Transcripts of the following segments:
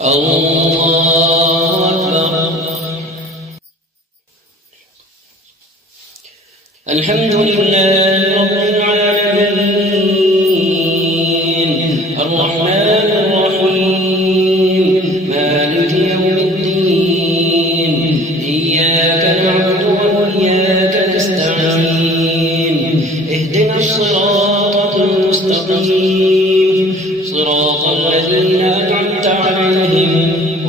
الله أكبر. الحمد لله رب العالمين الرحمن الرحيم مالك يوم الدين إياك نعبد وإياك نستعين اهدنا الصراط المستقيم صراط الذين أنعمت عليهم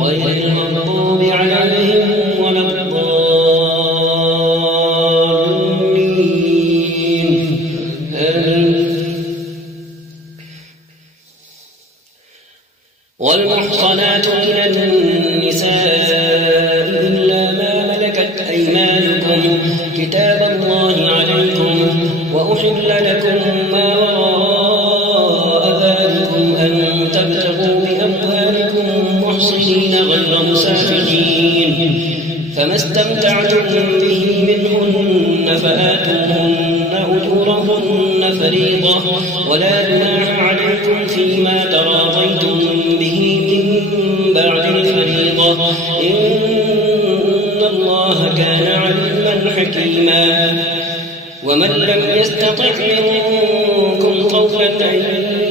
غير المغضوب عليهم ولا الضالين آمين. والمحصنات من النساء إلا ما ملكت أيمانكم كتاب الله عليكم وأحل لكم ما وراء ذلكم أن تبتغوا بأموالكم محصنين غير مسافحين فما استمتعتم به منهن فآتوهن أجورهن فريضة ولا جناح عليكم فيما تراضيتم به من بعد الفريضة إن الله كان عليما حكيما. ومن لم يستطع منكم قولا أن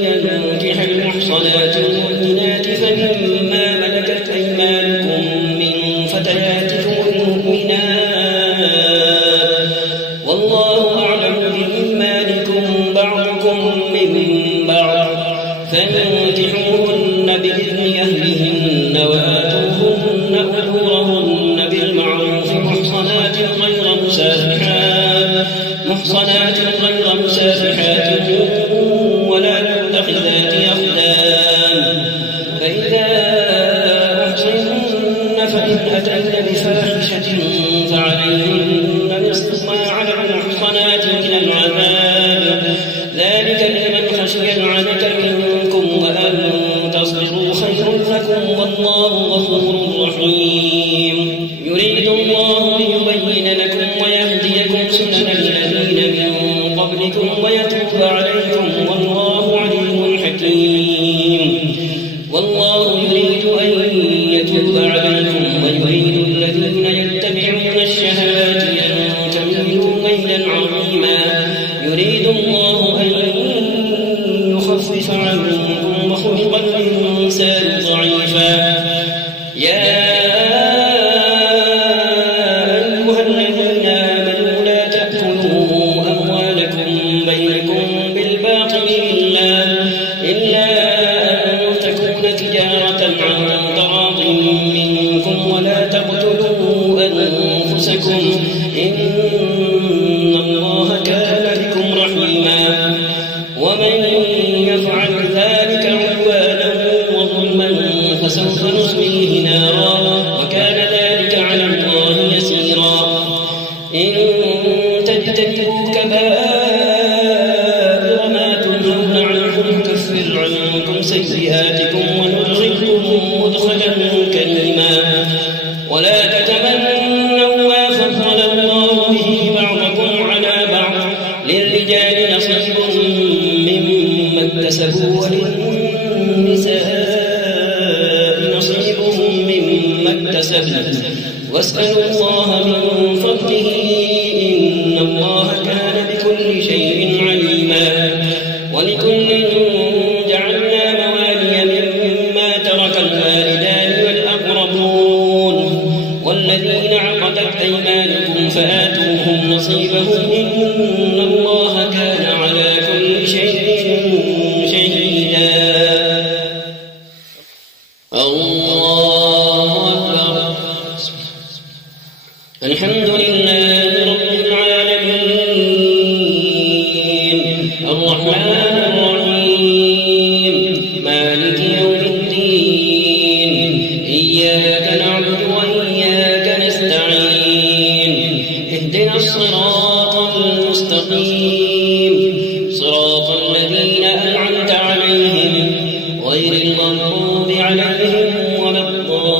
ينكح المحصنات المؤمنات فمما ملكت أيمانكم من فتياتكم المؤمنات والله أعلم بإيمانكم بعضكم من بعض فانكحوهن بإذن أهلهن وآتوهن أجورهن بالمعروف محصنات غير مسافحات ولا متخذات أخدان فإذا أحصنن فإن أتين بفاحشة فعليهن نصف ما على المحصنات من العذاب ذلك لمن خشي العنة منكم وأن تصبروا خير لكم والله غفور رحيم. يريد الله ليبين لكم ويهديكم سنن الذين من قبلكم ويتوب عليكم والله عليم حكيم. والله يريد أن يتوب عليكم ويريد الذين يتبعون الشهوات أن تميلوا ميلا عظيما. يريد الله أن يخفف عنكم وخلق الإنسان ضعيفا. يا أيها الذين آمنوا لا تأكلوا أموالكم بينكم بالباطل إلا أن تكون تجارة عن تراض منكم ولا تقتلوا أنفسكم إن الله كان بكم رحيما. ومن يفعل ذلك عدوانا وظلما فسوف نصليه نارا وكان ذلك على الله يسيرا. إن تجتنبوا كبائر ما تنهون عنه نكفر عنكم سيئاتكم وندخلكم مدخلا كريما. ولا تتمنوا ما فضل الله به بعضكم على بعض للرجال نصيب مما اكتسبوا وللنساء نصيب مما اكتسبن واسألوا الله من فضله إن الله كان بكل شيء عليما. ولكل جعلنا موالي مما ترك الوالدان والأقربون والذين عقدت أيمانكم فآتوهم نصيبهم إن الله كان على كل شيء شهيدا. الله أكبر. الحمد لله رب العالمين الرحمن الرحيم مالك يوم الدين إياك نعبد وإياك نستعين اهدنا الصراط المستقيم صراط الذين أنعمت عليهم غير المغضوب عليهم ولا الضالين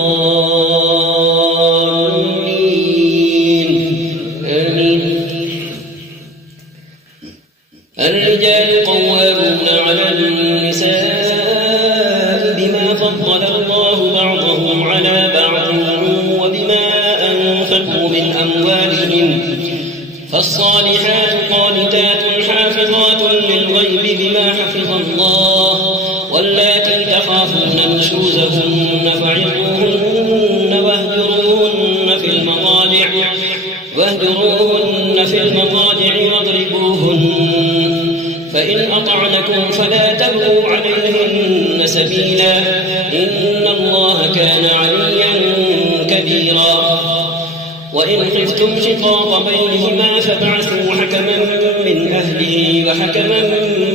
الله بعضهم على بعض وبما أنفقوا من أموالهم فالصالحات قانتات حافظات للغيب بما حفظ الله واللاتي تخافون نشوزهن فعظوهن واهجروهن في المضاجع واضربوهن فإن أطعنكم فلا تبغوا عليهن سبيلا إن الله كان عليا كبيرا وإن خفتم شقاق بينهما فابعثوا حكما من أهله وحكما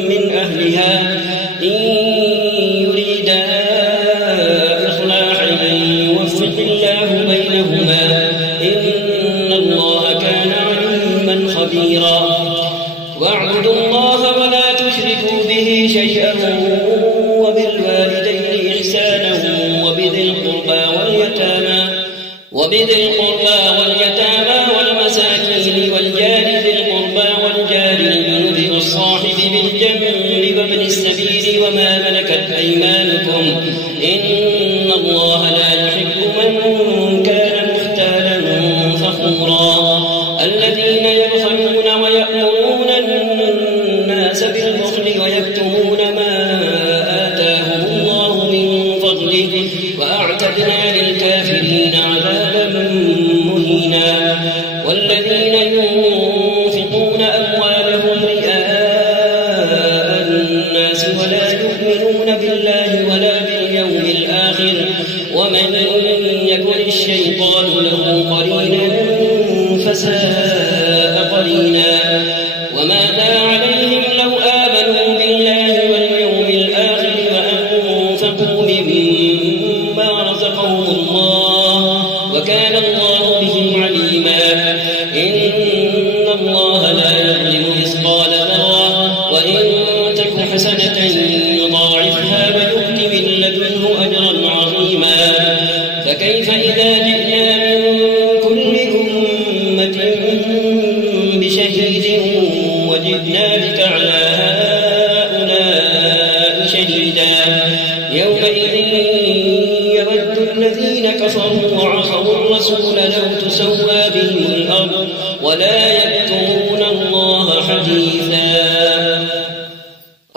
من أهلها إن يريدا إصلاحا يوفق الله بينهما إن الله كان عليما خبيرا واعبدوا الله ولا تشركوا به شيئا وبالوالدين إحسانا وبذي القربى واليتامى والمساكين والجار ذي القربى والجار الجنب والصاحب بالجنب وابن السبيل وما ملكت أيمانكم إن الله لا يحب من كان مختالا فخورا الذين يبخلون ويأمرون الناس بالبخل ويكتمون ما آتاهم الله من فضله وأعتدنا للكافرين عذابا مهينا والذين ينفقون أموالهم رئاء الناس ولا يؤمنون بالله ولا باليوم الآخر ومن يكن الشيطان له قرينا فساء قرينا وماذا عليهم لو آمنوا بالله واليوم الآخر وأنفقوا مما رزقهم الله وكان الله بهم عليما إن الله لا يظلم مثقال ذرة وإن تك حسنة يضاعفها ويؤت من لدنه أجرا عظيما فكيف إذا جئنا من كل أمة بشهيد وجئنا بك على هؤلاء شهيدا يومئذ يود الذين كفروا وعصوا الرسول لو تسوى بهم الأرض ولا يكتمون الله حديثا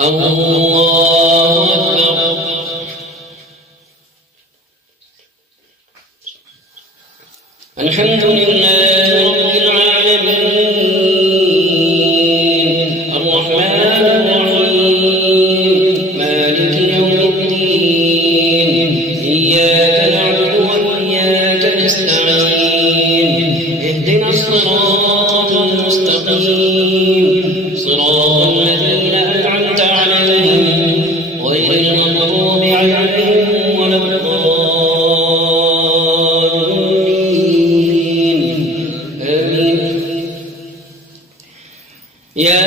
الله أكبر الحمد لله رب العالمين الرحمن الرحيم مالك يوم الدين إياك نعبد وإياك نستعين اهدنا الصراط المستقيم صراط الذين أنعمت عليهم غير المغضوب عليهم ولا الضالين آمين يا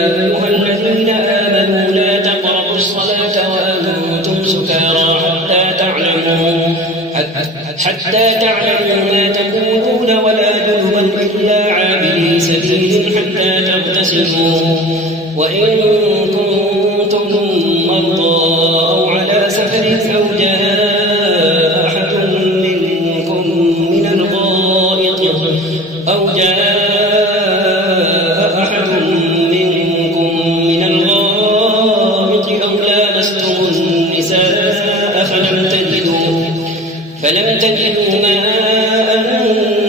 أيها الذين آمنوا لا تقربوا الصلاة وأنتم سكارى حتى تعلموا ما تقولون ولا جنبا إلا عابري سبيل حتى تغتسلوا وإن كنتم مرضى أو على سفر أو جاء أحد منكم من الغائط أو لامستم النساء فلم تجدوا ماء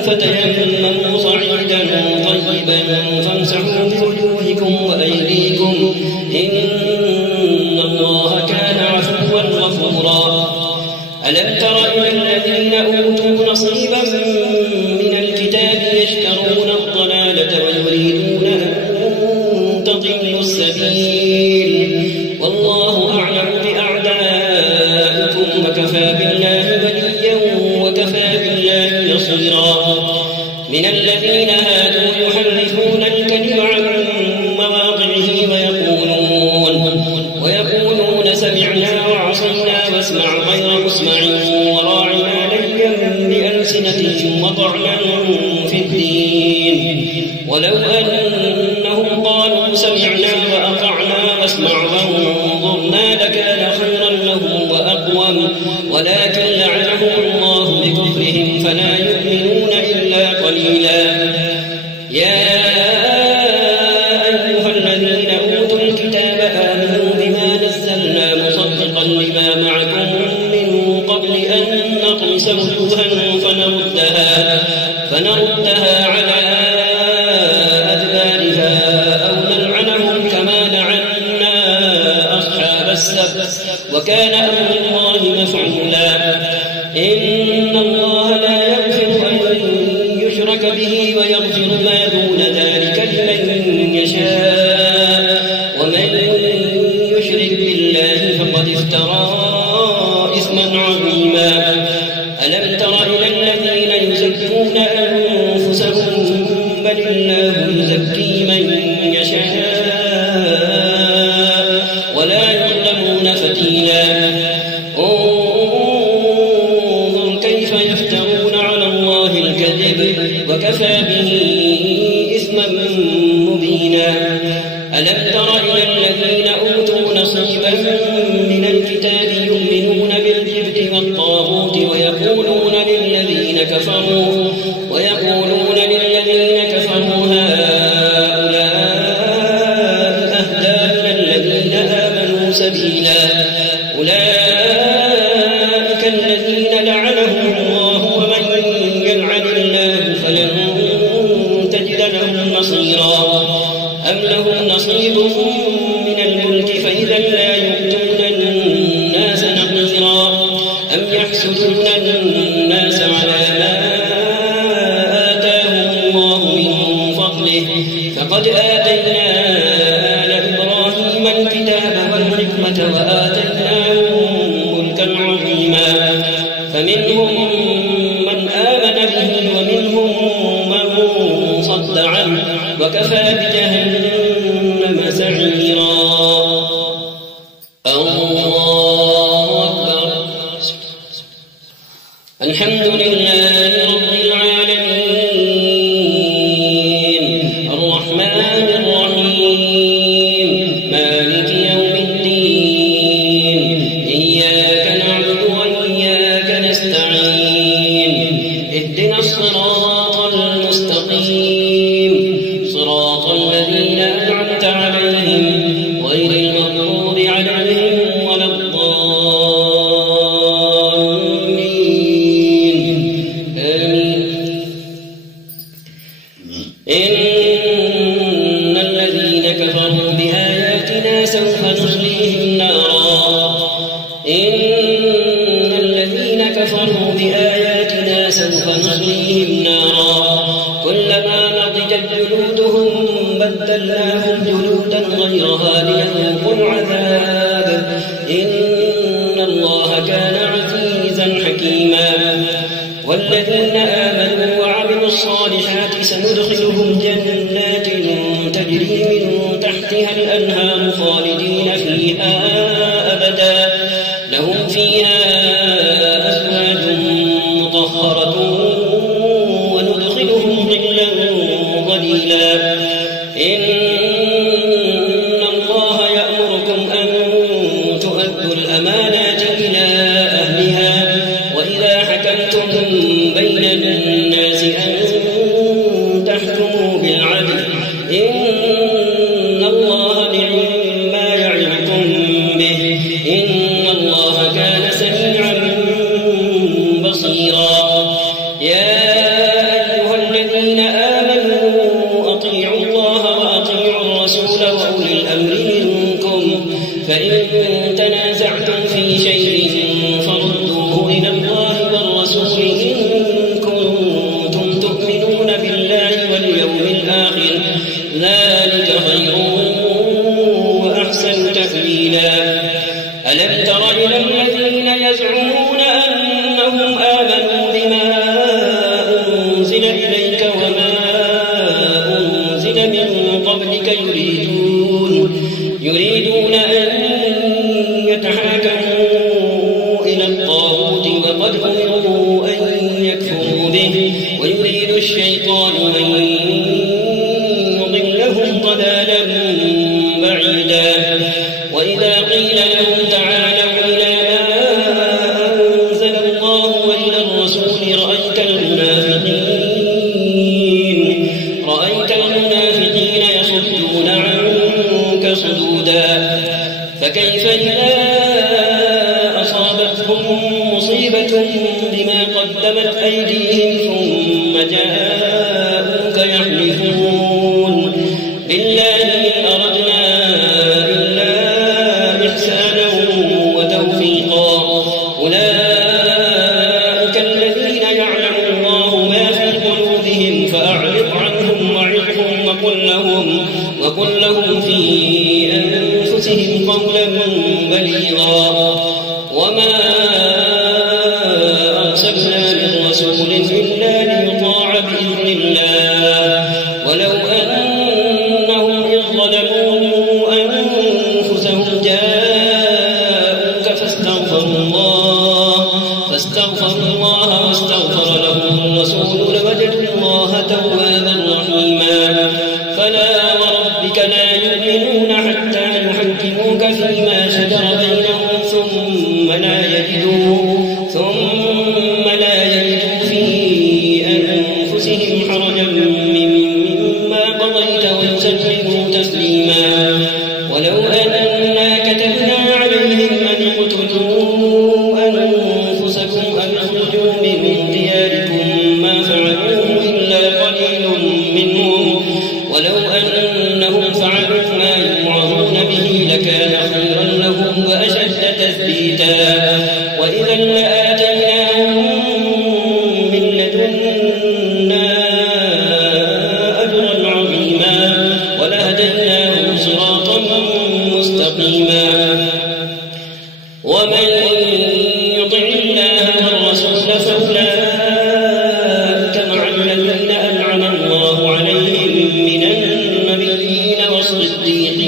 فتيمموا صعيدا طيبا فامسحوا بوجوهكم وأيديكم إن الله كان عفوا غفورا ألم تر إلى الذين أوتوا نصيبا من الكتاب يشترون الضلالة ويريدون أن تضلوا السبيل والله أعلم بأعدائكم وكفى بالله وليا وكفى بالله نصيرا من الذين هادوا يحرفون الكلم عن مواضعه ويقولون سمعنا وعصينا واسمع غير مسمع وراعنا ليا بألسنتهم وطعنا في الدين ولو أنهم قالوا سمعنا وأطعنا واسمع وانظرنا لكان خيرا لهم وكان أمر الله مفعولا. إن الله لا يغفر أن يشرك به ويغفر ما دون ذلك لمن يشاء، ومن يشرك بالله فقد افترى إثما عظيما. ألم تر إلى الذين يزكون أنفسهم بل الله يزكي من يشاء ولا يظلمون فتيلا. انظر كيف يفترون على الله الكذب وكفى به إثما مبينا. ألم تر إلى الذين أوتوا نصيبا من الكتاب يؤمنون بالجبت والطاغوت ويقولون للذين كفروا هؤلاء أهدى من الذين آمنوا سبيلا. أولئك الذين لعنهم الله ومن يلعن الله فلن تجد لهم نصيرا. أم لهم نصيب من الملك فإذا لا يؤتون الناس نقيرا. أم يحسدون الناس على ما آتاهم الله من فضله فقد آتينا آل إبراهيم الكتاب والحكمة وآتيناهم ملكا عظيما. فمنهم من آمن به ومنهم من صد عنه وكفى بجهنم سعيرا. الله أكبر. الحمد لله رب العالمين الرحمن الرحيم مالك يوم الدين إياك نعبد وإياك نستعين اهدنا الصراط المستقيم صراط الذين أنعمت عليهم غير المغضوب عليهم ولا الضالين آمين. إن الذين كفروا بآياتنا سوف نصليهم نارا كلما نضجت جلودهم بدلناهم جلودا غيرها ليذوقوا العذاب إن الله كان عزيزا حكيما. والذين آمنوا وعملوا الصالحات سندخلهم جنات تجري من تحتها الأنهار خالدين فيها أبدا لهم فيها أزواج مطهرة وندخلهم ظلا ظليلا. إن الله يأمركم أن تؤدوا الأمانات إلى أهلها وإذا حكمتم بين الناس أن تحكموا بالعدل إن الله نعم ما يعظكم به إن الله كان سميعا بصيرا. يا أيها الذين آمنوا أطيعوا الله وأطيعوا الرسول وأولي الأمر منكم فإن تنازعتم في شيء فردوه إلى الله والرسول إن كنتم تؤمنون بالله واليوم الآخر ذلك خير وأحسن تأويلا. ألم تر إلى الذين يزعمون أنهم آمنوا بما أنزل إليك وما أنزل من قبلك يريدون أن يتحاكموا إلى الطاغوت وقد أمروا أن يكفروا به ويريد الشيطان أن يضلهم ضلالا بعيدا. وإذا قيل لهم تعالوا إلى ما أنزل الله وإلى الرسول رأيت المنافقين يصدون عنك صدودا. فكيف إذا أصابتهم مصيبة بما قدمت أيديهم ثم جاءوك يحلفون بالله إن أردنا إلا إحسانا وتوفيقا وما أرسلنا من رسول إلا ليطاع بإذن الله ولو أنهم إذ ظلموا أنفسهم جاءوك فاستغفروا الله واستغفر لهم الرسول لوجدوا الله توابا رحيما فلا وربك لا يؤمنون حتى يحكموك فيما شجر بينهم ثم لا يجدوا في أنفسهم حرجا مما قضيت ويسلموا تسليما ولو أننا كتبنا عليهم أن اقتلوا أنفسكم أو اخرجوا من دياركم ما فعلوه إلا قليل منهم ولو أنهم فعلوا ما يوعظون به لكان خيرا لهم وأشد تثبيتا وإذا لآتيناهم من لدنا أجرا عظيما ولهديناهم صراطا مستقيما ومن يطع الله والرسول فأولئك مع الذين أنعم الله عليهم من النبيين والصديقين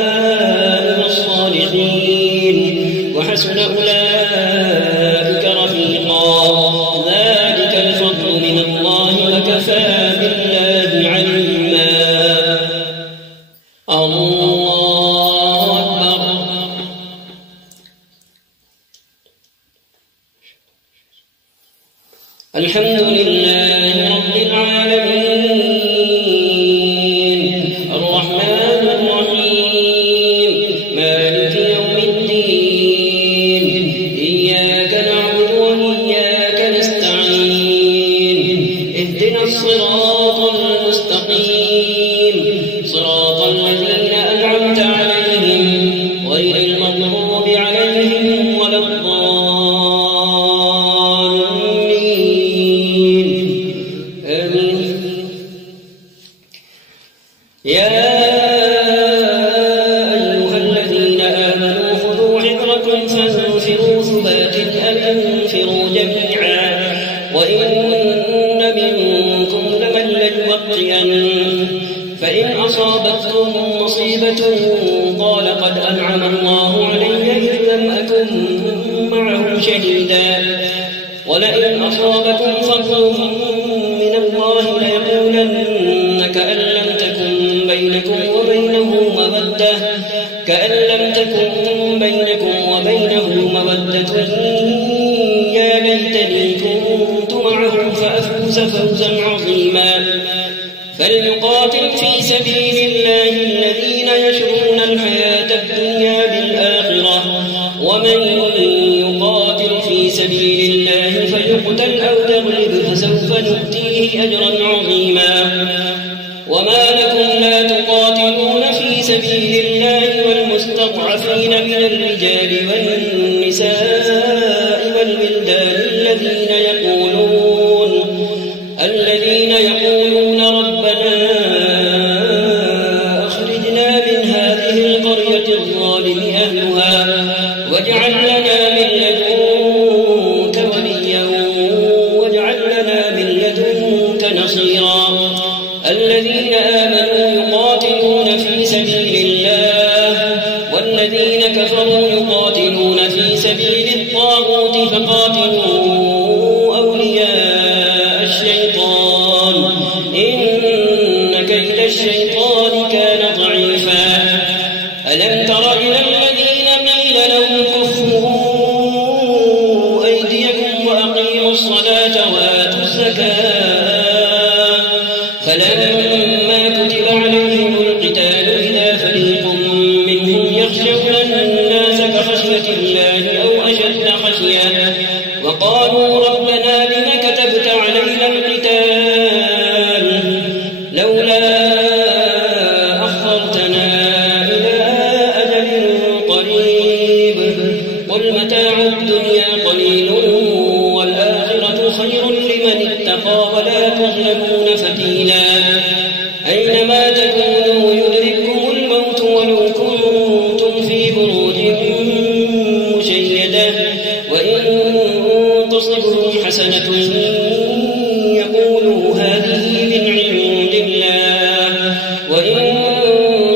والشهداء والصالحين وحسن أولئك رفيقا ذلك الفضل من الله وكفى بالله عليما الله أكبر الحمد لله رب العالمين الرحمن الرحيم مالك يوم الدين إياك نعبد وإياك نستعين اهدنا الصراط المستقيم صراط الذين أنعمت عليهم غير المغضوب عليهم ولا الضالين آمين يا أيها الذين آمنوا خذوا حذركم فانفروا ثبات أو انفروا جميعا وإن منكم لمن ليبطئن فإن أصابتكم مصيبة قال قد أنعم الله علي إذ لم أكن معهم شهيدا ولئن أصابكم فضل من الله ليقولن كأن لم تكن بينكم وبينه مودة يا ليتني كنت معهم فأفوز فوزا عظيما فليقاتل في سبيل الله الذين يشرون الحياة الدنيا بالآخرة ومن يقاتل في سبيل الله فيقتل أو يغلب فسوف نؤتيه أجرا عظيما وما لكم لا تقاتلون في سبيل الله والمستضعفين من الرجال والنساء والولدان الذين يقولون ربنا أخرجنا من هذه القرية الظالم أهلها واجعل لنا من لدنك وليا واجعل لنا من لدنك نصيرا الذين آمنوا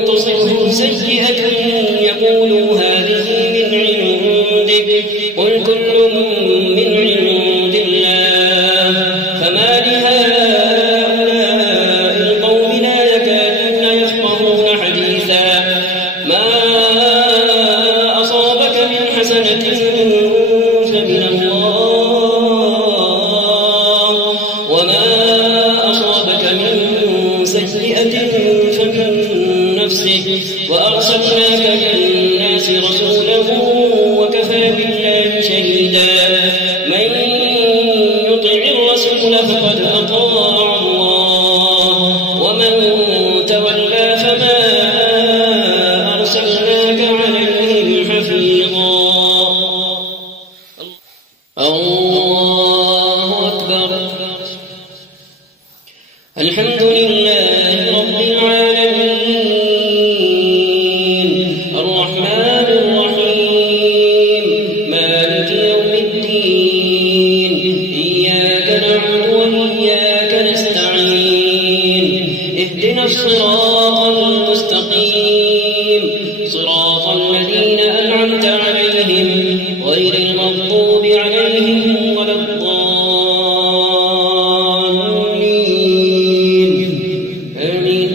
تصبهم سيئة يقولوا هذه من عندك قل كل من عند الله فما لهؤلاء القوم لا يكادون يفقهون حديثا ما أصابك من حسنة فمن الله وما أصابك من سيئة فمن نفسك وأرسلناك للناس رسولا وكفى بالله شهيدا من يطع الرسول فقد أطاع الله ومن تولى فما أرسلناك عليهم حفيظا الله أكبر الحمد لله رب العالمين الرحمن الرحيم مالك يوم الدين إياك نعبد وإياك نستعين اهدنا الصراط المستقيم صراط الذين أنعمت عليهم غير المغضوب عليهم ولا الضالين آمين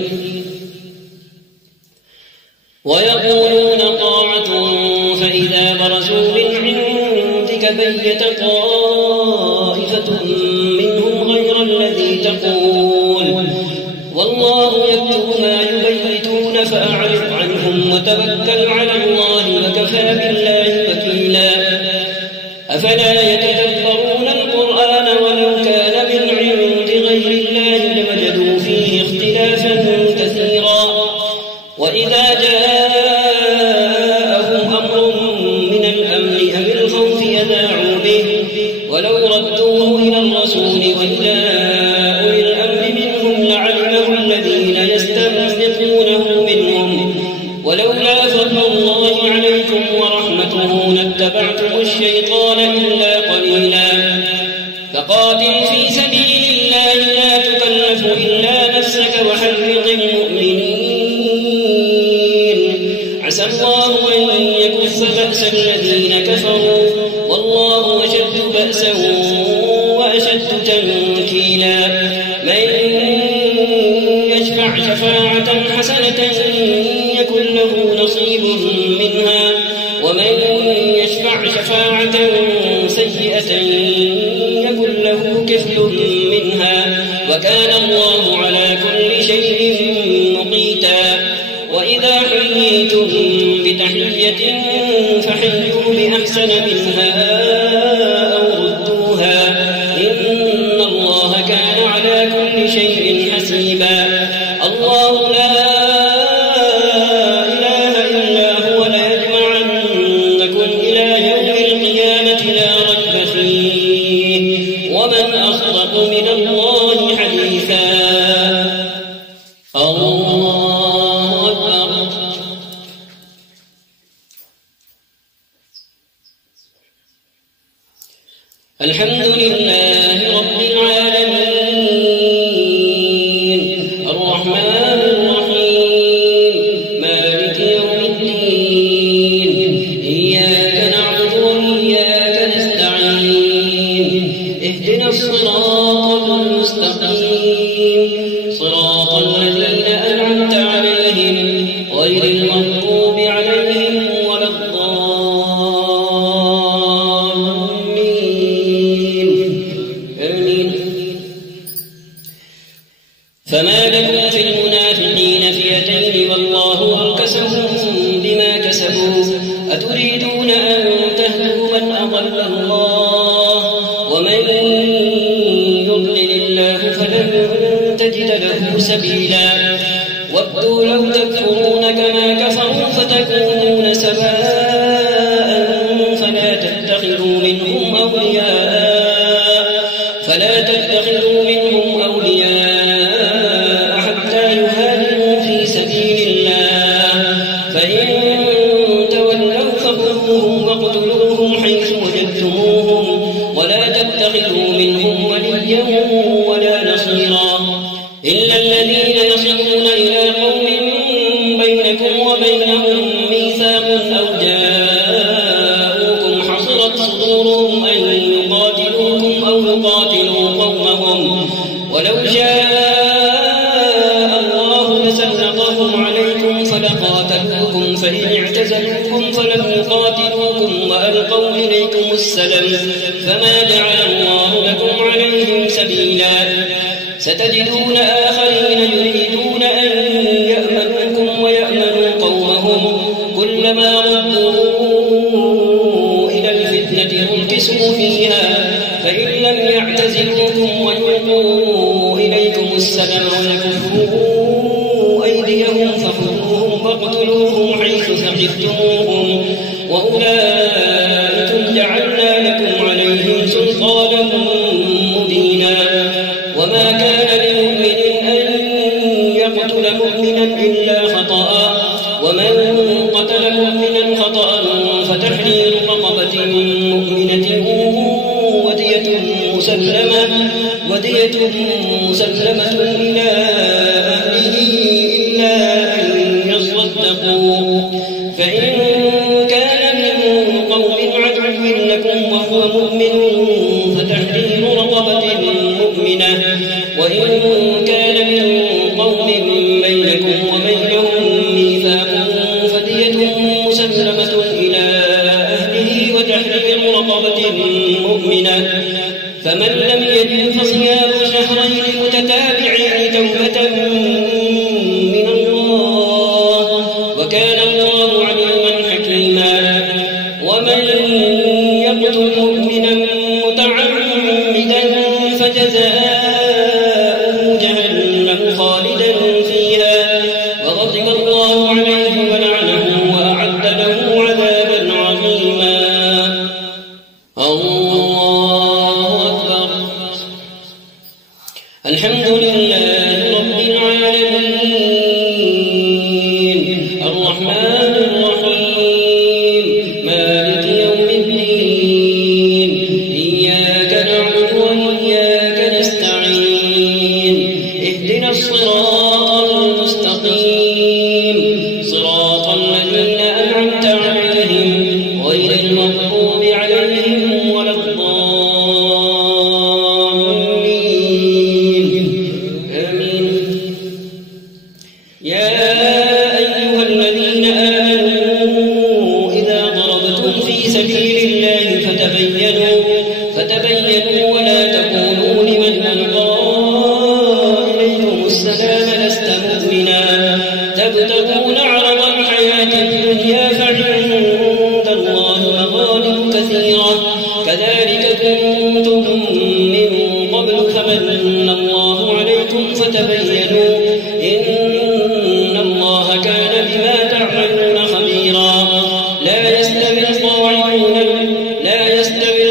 ويقولون طاعة فإذا برزوا من عندك بيت طائفة منهم غير الذي تقول والله يكتب ما يبيتون فأعرض عنهم وتوكل على الله وكفى بالله وكيلا أفلا يتدبرون القرآن ولو كان من عند غير الله لوجدوا فيه اختلافا كثيرا وإذا جاءهم أمر من الأمن أو الخوف يذاعوا به ولو ردوه إلى الرسول وإلى أولي الأمر منهم لعلمه الذين يستنبطونه منهم ولولا فضل الله عليكم ورحمته لاتبعتم الشيطان إلا قليلا فقاتل في سبيل الله لا تكلف إلا نفسك وحرض المؤمنين عسى الله أن يكف بأس الذين كفروا والله أشد بأسا وأشد تنكيلا من يشفع شفاعة حسنة يكن له نصيب منها ومن يشفع شفاعة سيئة يكن له كفل منها وكان الله على كل شيء مقيتا وإذا حييتم بتحية فحيوا بأحسن منها أو ردوها إن الله كان على كل شيء حسيبا الله لا إله إلا هو ليجمعنكم إلى يوم القيامة لا ريب فيه ومن أصدق من الله حديثا الله أكبر الحمد لله رب العالمين الرحمن الرحيم مالك يوم الدين إياك نعبد وإياك نستعين اهدنا الصراط المستقيم صراط الذين أنعمت عليهم غير المغضوب عليهم ولا الضالين آمين فما لكم في المنافقين فئتين والله أركسهم بما كسبوا أتريدون أن تهدوا من أضل الله ومن يضلل الله فلن تجد له سبيلا ودوا لو تكفرون كما كفروا فتكونون سواء فلا تتخذوا منهم أولياء حتى يهاجروا في سبيل الله فإن تولوا فخذوهم واقتلوهم حيث وجدتموهم ولا تتخذوا منهم وليا ولا نصيرا إلا الذين يصلون إلى قوم الله عليكم فلقاتلوكم فإن اعتزلوكم فلم يقاتلوكم وألقوا إليكم السلم فما جعل الله لكم عليهم سبيلا ستجدون آخرين يريدون أن يأمنوكم ويأمنوا قومهم كلما ردوا إلى الفتنة أركسوا فيها فإن لم يعتزلوكم ويلقوا إليكم السلم ويكفوا أيديهم فخذوهم واقتلوهم حيث ثقفتموهم وأولئكم جعلنا لكم عليهم سلطانا مبينا وما كان لمؤمن أن يقتل مؤمنا إلا خطأ ومن قتل مؤمنا خطأ فتحرير رقبة مؤمنة ودية مسلمة إلى أهله إلا أن يصدقوا فإن كان من قوم عدو لكم وهو مؤمن فتحرير رقبة مؤمنة وإن كان من قوم بينكم وبينهم ميثاق فدية مسلمة إلى أهله وتحرير رقبة مؤمنة فمن لم يجد فصيام شهرين متتابعين توبة من الله وكان الله عليما حكيما ومن يقتل مؤمنا متعمدا فجزاؤه جهنم خالدا فيها وغضب الله عليه ولعنه وأعد له عذابا عظيما الحمد لله رب العالمين الرحمن الرحيم مالك يوم الدين إياك نعبد وإياك نستعين اهدنا الصراط المستقيم صراط الذين أنعمت عليهم غير المغضوب عليهم ولا فتبينوا ولا تقولوا لمن ألقى إليكم السلام لست مؤمنا تبتغون عرض الحياة الدنيا فعند الله مغانم كثيرة كذلك كنتم من قبل فمن الله عليكم فتبينوا إن الله كان بما تعملون خبيرا لا يستوي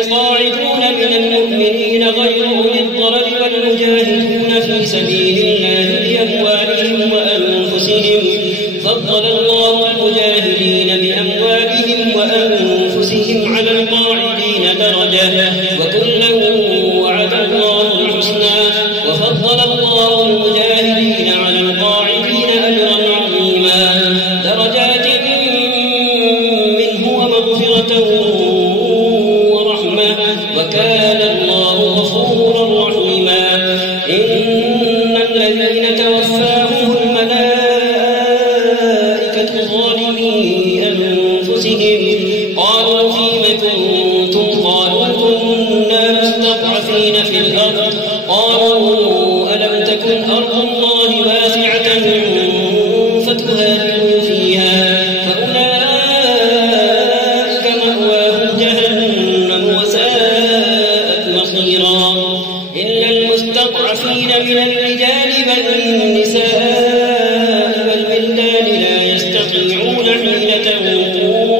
القاعدون من المؤمنين غير أولي الضرر والمجاهدون في سبيل الله بأموالهم وأنفسهم فضل الله المجاهدين بأموالهم وأنفسهم على القاعدين درجة وكلا وعد الله الحسنى وفضل الله المجاهدين على القاعدين أجرا عظيما درجات منه ومغفرة وكان الله غفورا رحيما إن الذين توفاهم الملائكة ظالمي أنفسهم قالوا فيم كنتم قالوا كنا مستضعفين في الأرض قالوا ألم تكن أرض الله واسعة فتهاجروا فيها فأولئك مأواهم جهنم وساءت مصيرا إلا المستضعفين من الرجال والنساء والولدان لا يستطيعون حيلة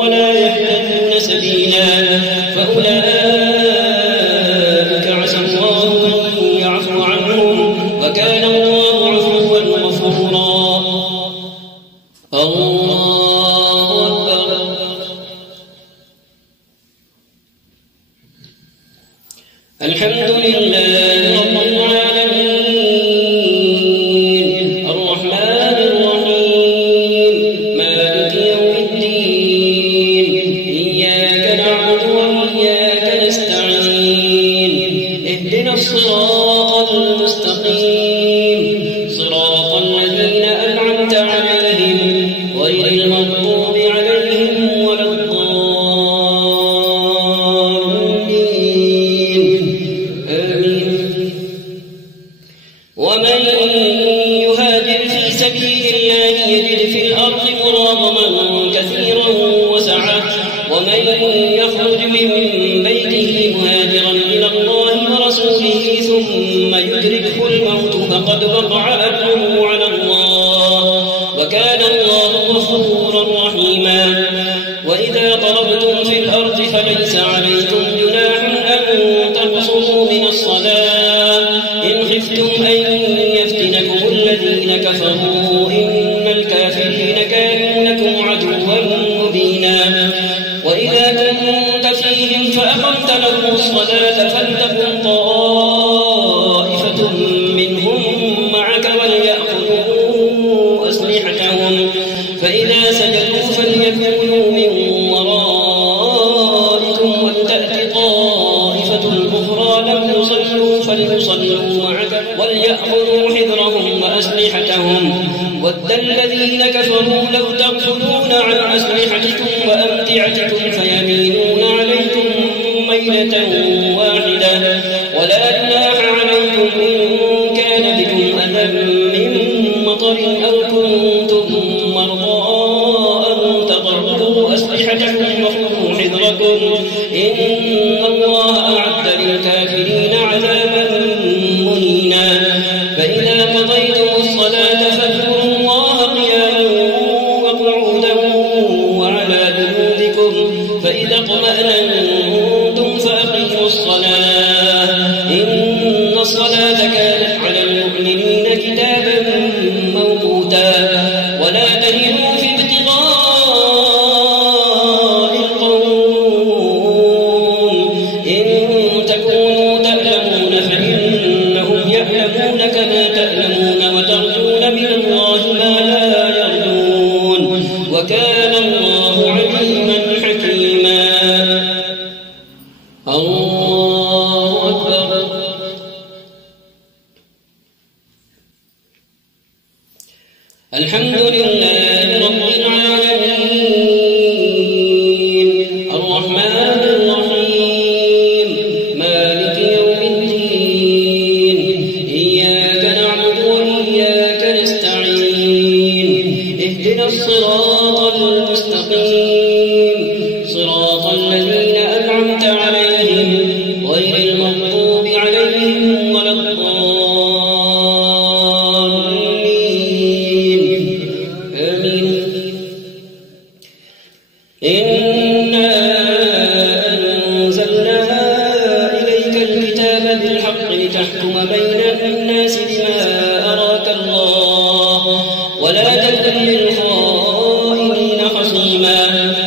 ولا يهتدون سبيلا فأولئك عسى الله أن يعفو عنهم وكان الله عفوا غفورا الله أكبر الحمد لله رب العالمين الرحمن الرحيم مالك يوم الدين إياك نعبد وإياك نستعين اهدنا الصراط المستقيم صراط الذين أنعمت عليهم يجد في الأرض مراغما كثيرا وسعة ومن يخرج من بيته مهاجرا إلى الله ورسوله ثم يدركه الموت فقد وقع أجره على الله وكان الله غفورا رحيما. وإذا ضربتم في الأرض فليس عليكم جناح أن تقصروا من الصلاة إن خفتم أن يفتنكم الذين كفروا إن الكافرين كانوا لكم عدوا مبينا. وإذا كنت فيهم فأقمت لهم الصلاة فلتكن طائفة منهم معك وليأخذوا أسلحتهم فإذا سجدوا فليكونوا من ورائكم ولتأت طائفة أخرى لم يصلوا فليصلوا معك وليأخذوا حذرهم وأسلحتهم ود الذين كفروا لو تغفلون عن أسلحتكم وأمتعتكم فيميلون عليكم ميلة واحدة ولا جناح عليكم إن كان بكم أذى من مطر أو كنتم مرضى أن تضعوا أسلحتكم وخذوا حذركم إن الله أعد للكافرين عذابا مهينا. فإذا قضيتم الصلاة فاذكروا الله قياما وقعودا وعلى جنوبكم فإذا اطمأننتم فأقيموا الصلاة إن الصلاة كانت على المؤمنين كتابا موقوتا. ولا تهنوا في ابتغاء القوم إن تكونوا تألمون فإنهم يألمون كما تألمون وترجون من الله ما لا يرجون وكان الله عليما حكيما. الله أكبر. الحمد لله رب العالمين الرحمن الرحيم مالك يوم الدين إياك نعبد وإياك نستعين اهدنا الصراط المستقيم صراط الذين أنعمت عليهم غير المغضوب عليهم ولا الضالين آمين. إنا أنزلنا إليك الكتاب بالحق لتحكم بين الناس بما أراك الله ولا تكن للخائنين خصيما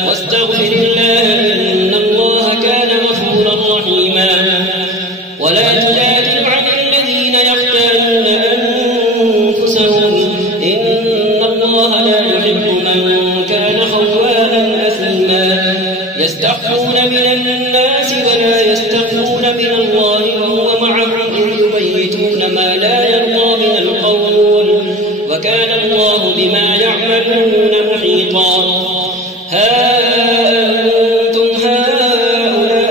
واستغفر الله إن الله كان غفورا رحيما. ولا تجادل عن الذين يختانون أنفسهم إن الله لا يحب من كان خوانا أثيما. يستخفون من الناس ولا يستخفون من الله وهو معهم إذ يبيتون ما لا يرضى من القول وكان الله بما يعملون محيطا. ها أنتم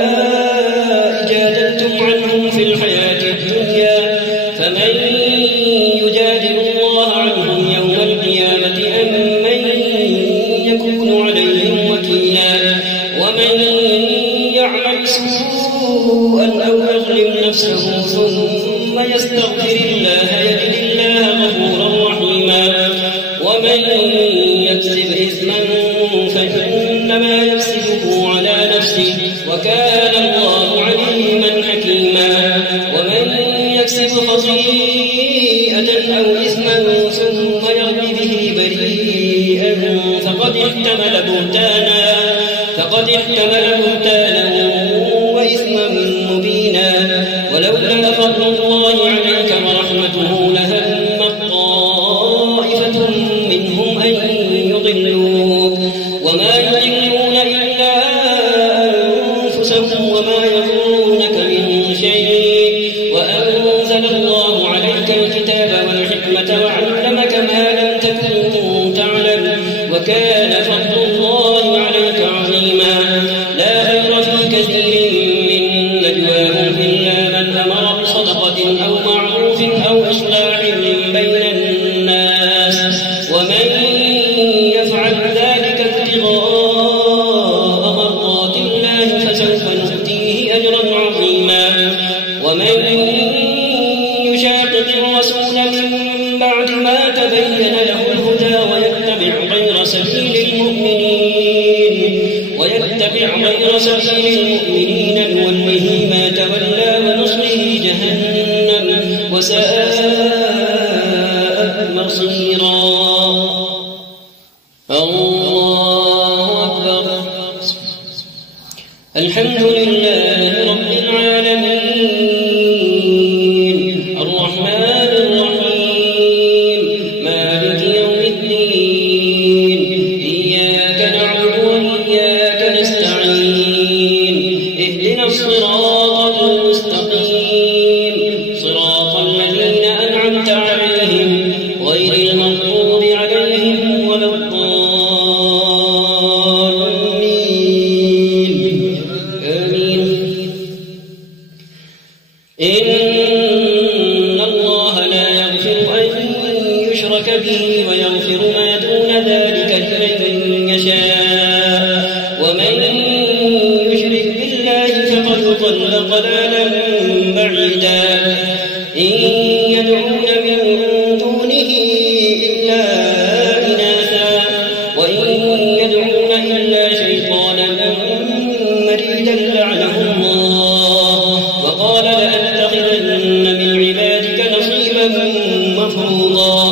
هؤلاء جادلتم عنهم في الحياة الدنيا فمن يجادل الله عنهم يوم القيامة أم من يكون عليهم وكيلا. ومن يعمل سوءا أو يظلم نفسه ثم يستغفر الله يجد الله غفورا رحيما. ومن يكسب إثما فإنما يكسبه على نفسه وكان الله عليما حكيما. ومن يكسب خطيئة أو إثما ثم يرم به بريئا فقد احتمل بهتانا وإثما مبينا. ولولا فضل الله عليك ورحمته لهمت طائفة منهم أن يضلوك وما يضلون إلا أنفسهم وما يضرونك من شيء. وأنزل الله عليك الكتاب والحكمة وعلمك ما لم تكن تعلم وكان فضل الله عليك عظيما. لا خير في كثير من نجواهم إلا من أمر بصدقة أو معروف أو إصلاح بين الناس ومن سبيل المؤمنين نوله ما تولى ونصله جهنم وساءت مصيرا. الله أكبر. الحمد لله رب العالمين الرحمن الرحيم مالك يوم الدين إياك نعبد وإياك نستعين اهدنا الصراط المستقيم صراط الذين أنعمت عليهم غير المغضوب عليهم ولا الضالين آمين. إن الله لا يغفر أن يشرك به ويغفر ما دون ذلك لمن يشاء ومن يشرك بالله فقد ضل ضلالا بعيدا. إن يدعون من دونه إلا إناثا وإن يدعون إلا شيطانا مريدا لعنه الله وقال لأتخذن من عبادك نصيبا مفروضا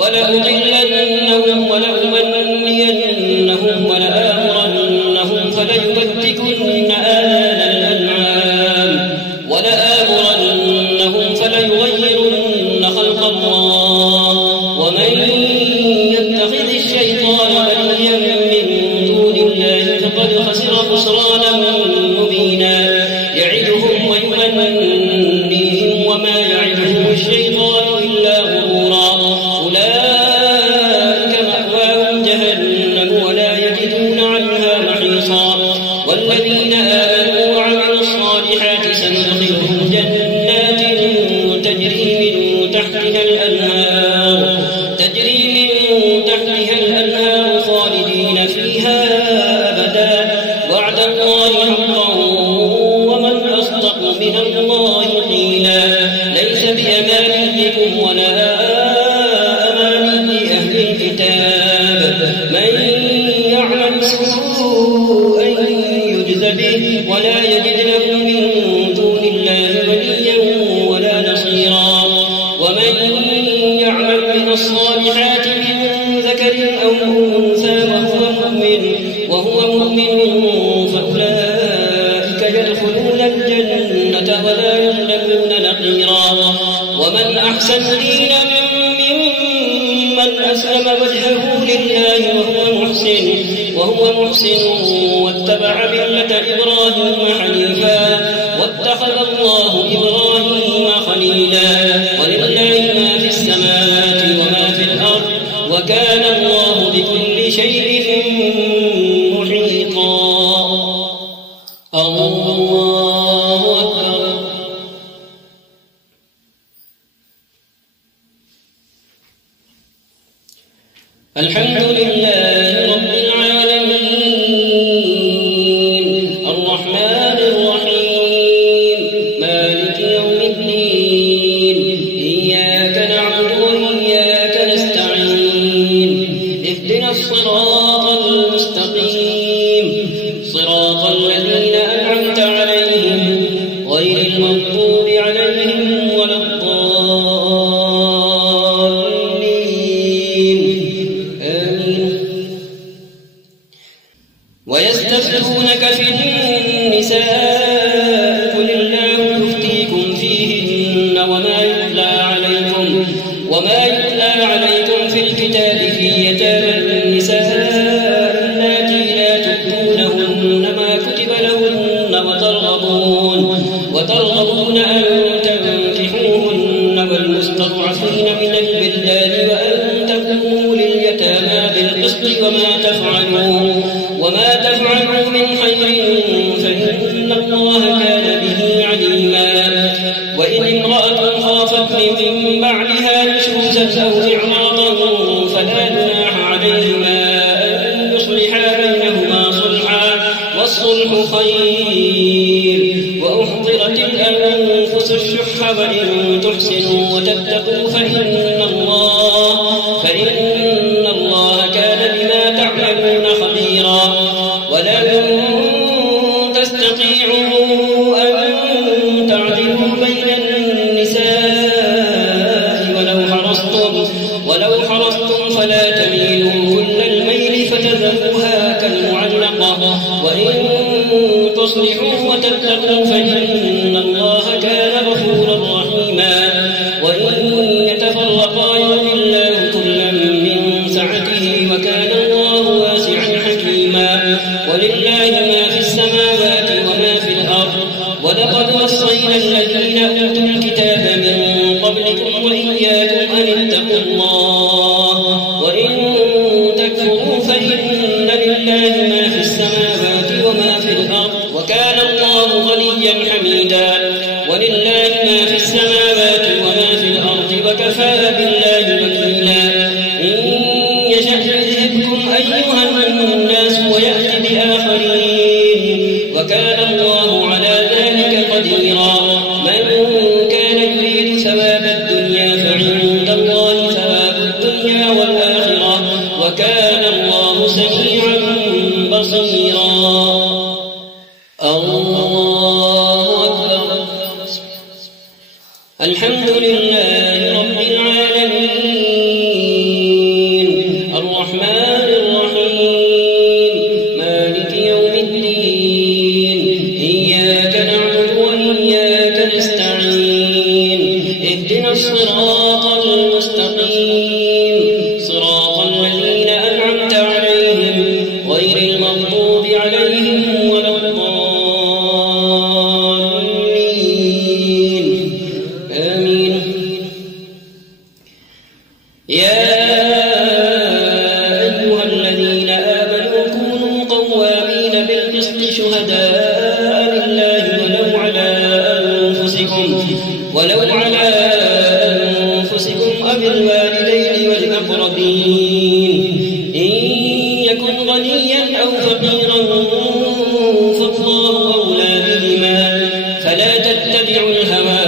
ولأضلنهم ولأمنينهم ولآمرنهم فليبتكن آذان الأنعام فليغيرن خلق الله ومن يتخذ الشيطان وليا من دون الله فقد خسر خسرانا مبينا. يعدهم ويمنيهم وما يعدهم الشيطان إلا غرورا. أولئك مأواهم جهنم ولا يجدون عنها محيصا. والذين آمنوا وعملوا الصالحات سندخلهم جنات تجري من تحتها الأنهار خالدين فيها أبدا وعد الله حقا ومن أصدق من الله قيلا. ليس بأمانيكم ولا أماني أهل الكتاب من يعمل سوءا يجز به ولا يجد له من دون الله وليا ولا نصيرا. ومن يعمل من الصالحات من ذكر أو أنثى وهو مؤمن فأولئك يدخلون الجنة ولا يظلمون نقيرا. ومن أحسن دينا ممن أسلم وجهه لله وهو محسن واتبع ملة إبراهيم حنيفا واتخذ الله إبراهيم خليلا. ولله ما في السماوات وما في الأرض وكان الله بكل شيء محيطا. الله أكبر. الحمد لله رب العالمين الرحمن الرحيم مالك يوم الدين إياك نعبد وإياك نستعين اهدنا الصراط المستقيم صراط الذين أنعمت عليهم غير المغضوب عليهم ولا الضالين آمين. ويستفتونك في النساء قل الله يفتيكم فيهن وما يتلى عليكم في الكتاب في يتامى النساء اللاتي لا تؤتونهن ما كتب لهن وترغبون أن تنكحوهن والمستضعفين من الولدان وأن تقوموا لليتامى بالقسط وما تفعلوا من خير فإن الله كان به عليما. وإن امرأة خافت من بعدها نشوزا أو إعراضا فلا جناح عليهما أن يصلحا بينهما صلحا والصلح خير. وأحضرت الأنفس الشح وإن تحسنوا وتتقوا فإن الله كان بما فذروها كالمعلقة وإن تصلحوا وتتقوا فإن الله كان غفورا رحيما وإن يتفرقا يغني الله كلا من سعته وكان الله واسعا حكيما ولله ما في السماوات وما في الأرض ولقد وصينا الذين أوتوا الكتاب من قبلكم وإياكم أن اتقوا الله وإن تكفروا فإن لله ما في السماوات وما في الأرض وكان الله غنيا حميدا ولله ما في السماوات وما في الأرض وكفى بالله وكيلا إن يشأ يذهبكم أيها الناس ويأتي بآخرين وكان الله على ذلك قديرا من كان يريد ثواب الدنيا فعند الله ثواب الدنيا والآخرة وكان الله سميعا بصيرا الله أكبر الحمد لله رب العالمين الرحمن الرحيم مالك يوم الدين إياك نعبد وإياك نستعين اهدنا الصراط المستقيم صراط الذين أنعمت عليهم غير المغضوب عليهم ولا الضالين آمين يا أيها الذين آمنوا كونوا قوامين بالقسط شهداء لله ولو على أنفسكم أو الوالدين والأقربين إن يكن غنيا أو فقيرا فالله أولى بهما فلا تتبعوا الهوى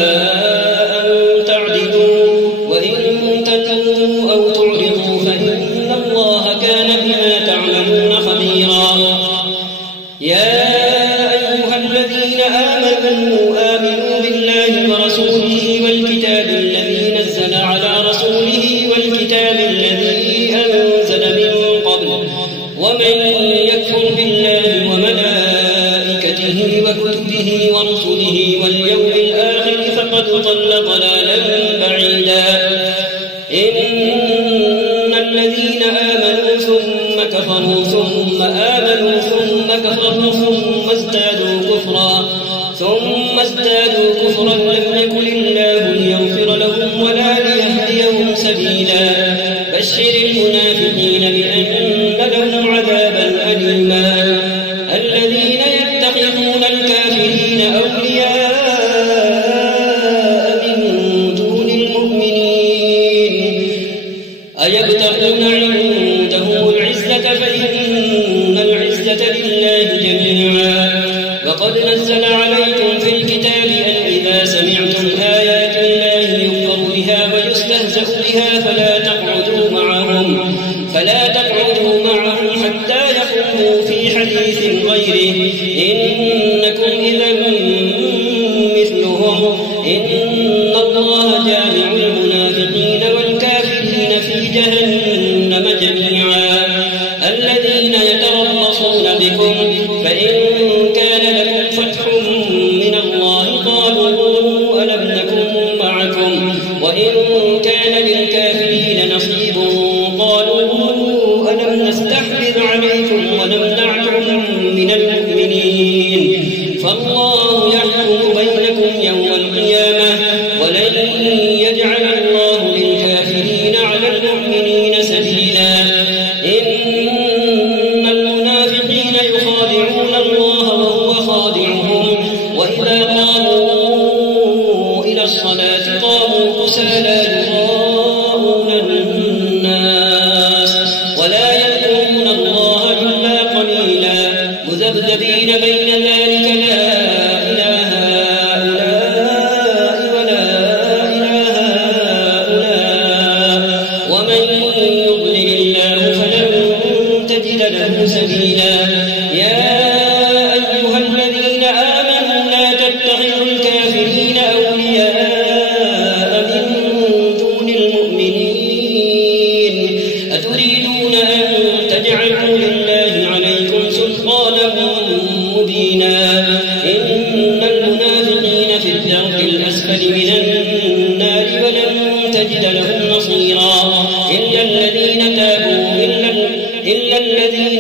أن تعدلوا وإن تلووا أو تعرضوا فإن الله كان بما تعملون خبيرا يا أيها الذين آمنوا بالله ورسوله والكتاب الذي نزل على رسوله والكتاب الذي أنزل من قبل ومن يكفر بالله وملائكته وكتبه ورسله واليوم الآخر فقد ضل ضلالا بعيدا إن الذين آمنوا ثم كفروا ثم آمنوا ثم كفروا ثم ازدادوا كفرا لم يكن الله ليغفر لهم ولا ليهديهم سبيلا بشر المنافقين بأن لهم عذابا أليما الذين يتخذون الكافرين أولياء من دون المؤمنين أيبتغون عندهم العزة فإن العزة لله جميعا وقد نزل عليكم في الكتاب أن إذا سمعتم آيات الله يكفر بها ويستهزأ بها فلا تقعدوا معهم حتى يخوضوا في حديث غيره إنكم إذا مثلهم إن الله جامع المنافقين والكافرين في جهنم جميعا الذين يتربصون بكم فإن كان لكم فتح من الله قالوا ألم نكن معكم وإن كان للكافرين نصيب قالوا ألم نستحوذ عليكم ونمنعكم من المؤمنين فالله يحكم بينكم يوم القيامة ولن يجعل الله للكافرين على المؤمنين سبيلا إن المنافقين يخادعون الله وهو خادعهم وإذا قاموا إلى الصلاة قاموا كسالى يراءون الناس ولا يذكرون الله إلا قليلا مذبذبين بين ذلك لا إله هؤلاء ولا إله هؤلاء ومن يضلل الله فلن تجد له سبيلا يا أيها الذين آمنوا لا تتخذوا الكافرين أولياء من دون المؤمنين أتريدون أن تجعلوا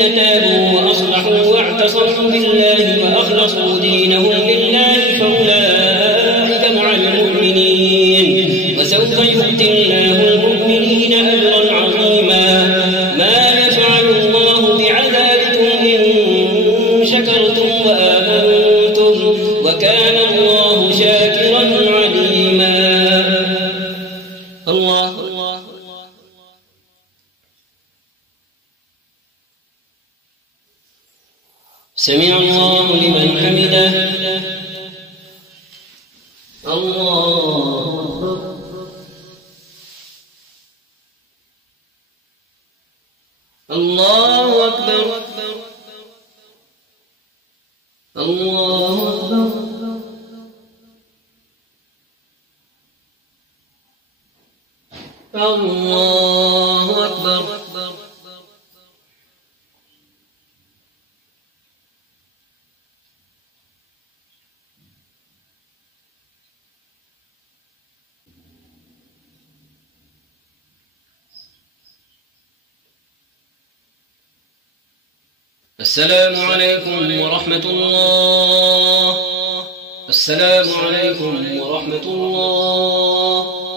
الذين تابوا وأصلحوا واعتصموا بالله وأخلصوا دينهم لله فأولئك مع المؤمنين وسوف يؤتي الله المؤمنين أجرا عظيما. ما يفعل الله بعذابكم إن شكرتم وآمنتم وكان الله شاكرا عليما. الله سمع الله لمن حمده. الله أكبر. الله أكبر. السلام عليكم ورحمة الله. السلام عليكم ورحمة الله.